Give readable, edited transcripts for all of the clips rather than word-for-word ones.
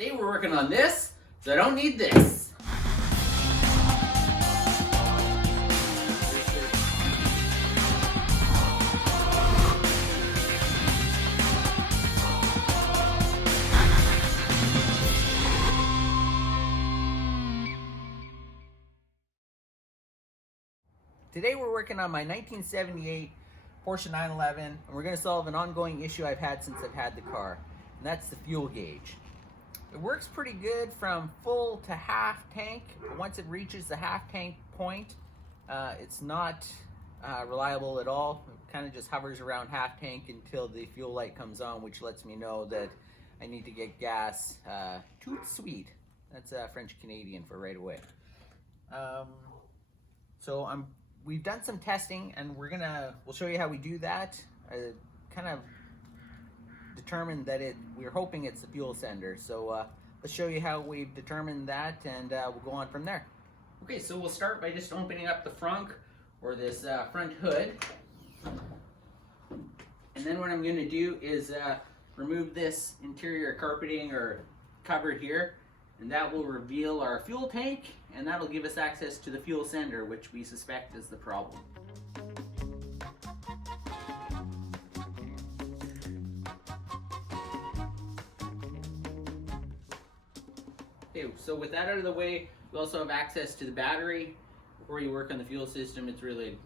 Today we're working on this, so I don't need this. Today we're working on my 1978 Porsche 911, and we're going to solve an ongoing issue I've had since I've had the car, and that's the fuel gauge. It works pretty good from full to half tank, but once it reaches the half tank point, it's not reliable at all. It kind of just hovers around half tank until the fuel light comes on, which lets me know that I need to get gas. Tout sweet. That's French Canadian for right away. We've done some testing, and we'll show you how we do that. I kind of determined that we're hoping it's the fuel sender. So let's show you how we've determined that, and we'll go on from there. Okay, so we'll start by just opening up the frunk, or this front hood. And then what I'm going to do is remove this interior carpeting or cover here, and that will reveal our fuel tank, and that'll give us access to the fuel sender, which we suspect is the problem. Okay, so with that out of the way, we also have access to the battery. Before you work on the fuel system, it's really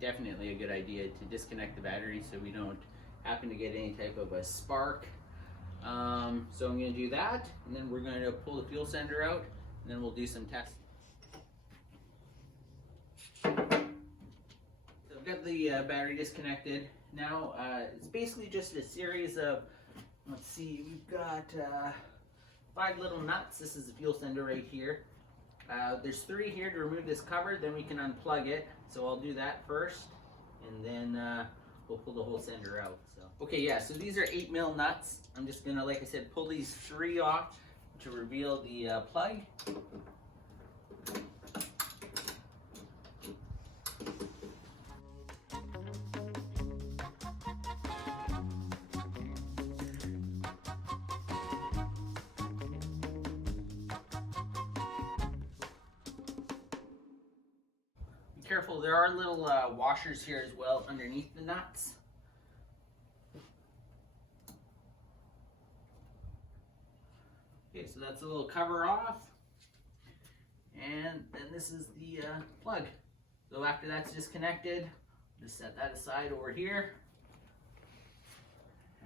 definitely a good idea to disconnect the battery so we don't happen to get any type of a spark. So I'm going to do that, and then we're going to pull the fuel sender out, and then we'll do some tests. So I've got the battery disconnected. Now it's basically just a series of, let's see, we've got 5 little nuts. This is the fuel sender right here. There's 3 here to remove this cover, then we can unplug it. So I'll do that first, and then we'll pull the whole sender out. Okay, yeah, so these are 8mm nuts. I'm just gonna, like I said, pull these 3 off to reveal the plug. Be careful, there are little washers here as well underneath the nuts. Okay, so that's a little cover off, and then this is the plug. So after that's disconnected, just set that aside over here.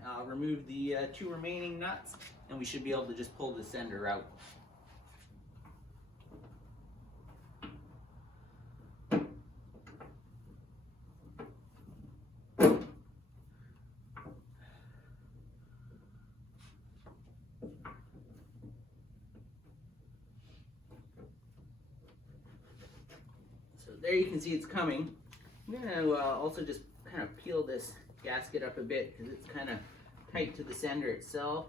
I'll remove the 2 remaining nuts, and we should be able to just pull the sender out. There you can see it's coming. I'm going to also just kind of peel this gasket up a bit because it's kind of tight to the sender itself.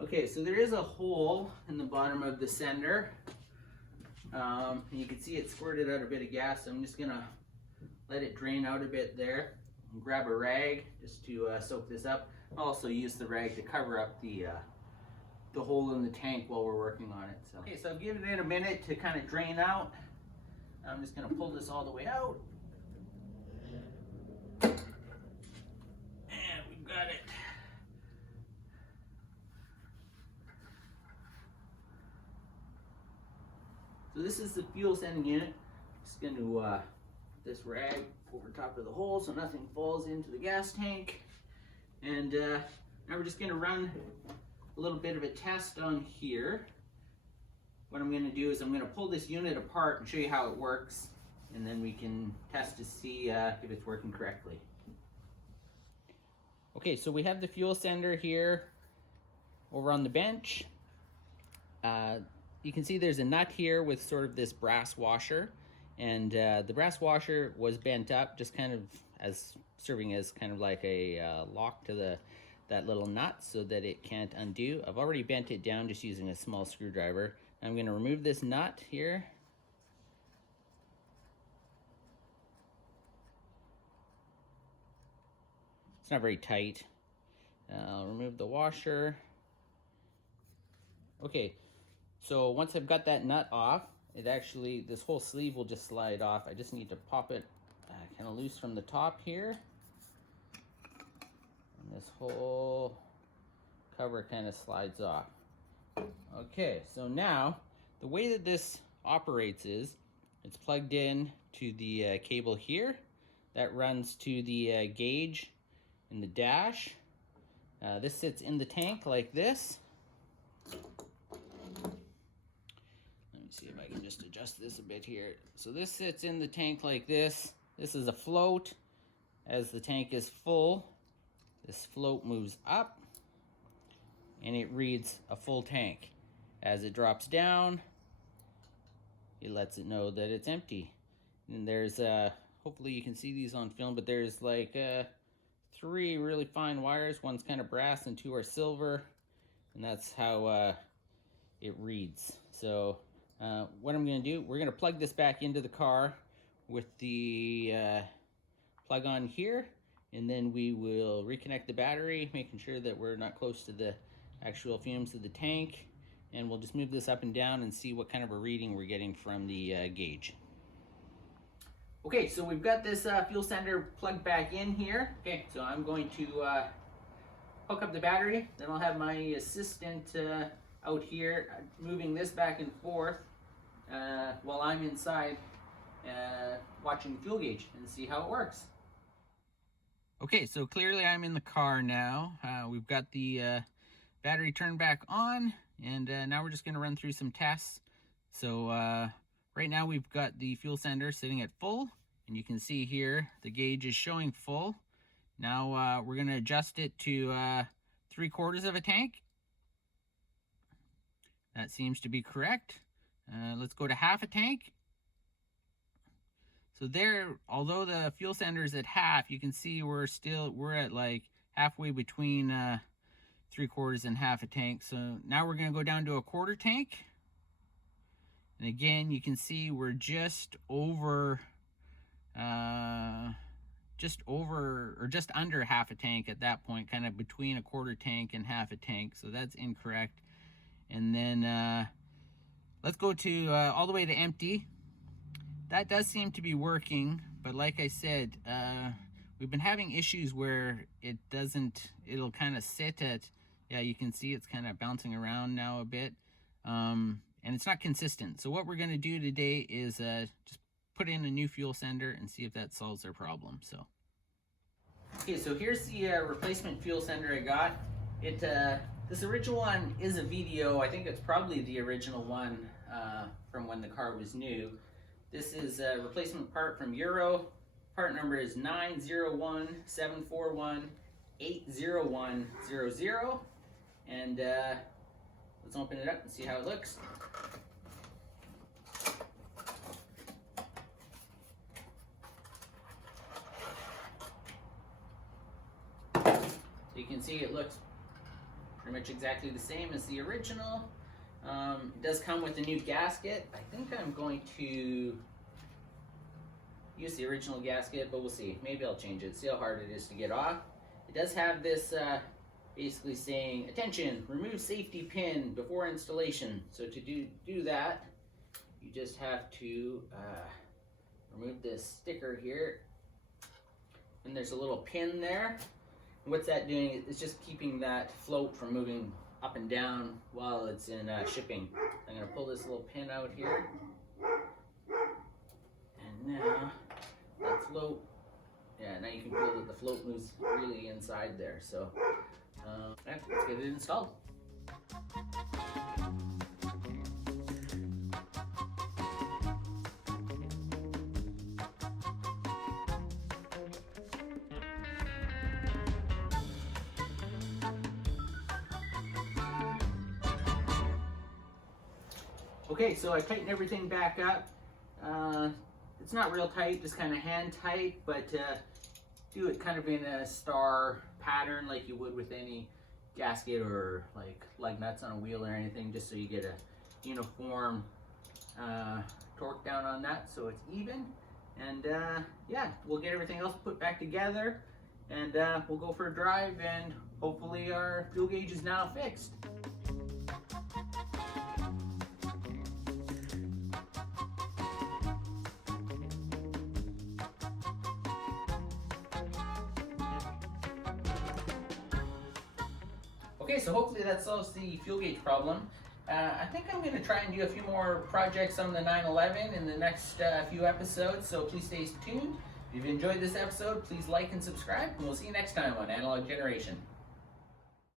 Okay, so there is a hole in the bottom of the sender. And you can see it squirted out a bit of gas, so I'm just going to let it drain out a bit there, and grab a rag just to soak this up. I'll also use the rag to cover up the hole in the tank while we're working on it. So. Okay, so I've given it a minute to kind of drain out. I'm just going to pull this all the way out. And we've got it. So this is the fuel sending unit. Just going to this rag over top of the hole so nothing falls into the gas tank, and now we're just going to run a little bit of a test on here. What I'm going to do is I'm going to pull this unit apart and show you how it works, and then we can test to see if it's working correctly. Okay, so we have the fuel sender here over on the bench. You can see there's a nut here with sort of this brass washer. And the brass washer was bent up, just kind of as serving as kind of like a lock to that little nut so that it can't undo. I've already bent it down just using a small screwdriver. I'm going to remove this nut here. It's not very tight. I'll remove the washer. Okay, so once I've got that nut off, this whole sleeve will just slide off. I just need to pop it kind of loose from the top here. And this whole cover kind of slides off. Okay, so now the way that this operates is it's plugged in to the cable here that runs to the gauge in the dash. This sits in the tank like this. Let me see if I can just adjust this a bit here. So this sits in the tank like this. This is a float. As the tank is full, this float moves up and it reads a full tank. As it drops down, it lets it know that it's empty. And there's, hopefully you can see these on film, but there's like 3 really fine wires. One's kind of brass and 2 are silver. And that's how it reads. So what I'm gonna do, we're gonna plug this back into the car with the plug on here, and then we will reconnect the battery, making sure that we're not close to the actual fumes of the tank, and we'll just move this up and down and see what kind of a reading we're getting from the gauge. Okay, so we've got this fuel sender plugged back in here. Okay, so I'm going to hook up the battery, then I'll have my assistant out here moving this back and forth while I'm inside watching the fuel gauge and see how it works. Okay, so clearly I'm in the car now. We've got the battery turned back on, and now we're just going to run through some tests. So right now we've got the fuel sender sitting at full, and you can see here the gauge is showing full. Now we're going to adjust it to 3/4 of a tank. That seems to be correct. Let's go to half a tank. So there, although the fuel sender is at half, you can see we're at like halfway between 3/4 and half a tank. So now we're going to go down to a 1/4 tank. And again, you can see we're just over or just under half a tank at that point, kind of between a 1/4 tank and half a tank. So that's incorrect. And then let's go to all the way to empty. That does seem to be working, but like I said, we've been having issues where it'll kind of sit at, yeah, you can see it's kind of bouncing around now a bit, and it's not consistent. So what we're going to do today is just put in a new fuel sender and see if that solves our problem. So okay, so here's the replacement fuel sender I got. This original one is a VDO. I think it's probably the original one from when the car was new. This is a replacement part from Euro. Part number is 901-741-80100. And let's open it up and see how it looks. So you can see it looks pretty much exactly the same as the original. It does come with a new gasket. I think I'm going to use the original gasket, but we'll see. Maybe I'll change it, see how hard it is to get off. It does have this basically saying, attention, remove safety pin before installation. So to do that, you just have to remove this sticker here. And there's a little pin there. And what's that doing? It's just keeping that float from moving up and down while it's in shipping. I'm going to pull this little pin out here. And now that float, yeah, now you can feel that the float moves really inside there. So yeah, let's get it installed. Okay, so I tightened everything back up. It's not real tight, just kind of hand tight, but do it kind of in a star pattern like you would with any gasket or like lug nuts on a wheel or anything, just so you get a uniform torque down on that so it's even. And yeah, we'll get everything else put back together, and we'll go for a drive, and hopefully our fuel gauge is now fixed. Okay, so hopefully that solves the fuel gauge problem. I think I'm going to try and do a few more projects on the 911 in the next few episodes, so please stay tuned. If you've enjoyed this episode, please like and subscribe, and we'll see you next time on Analog Generation.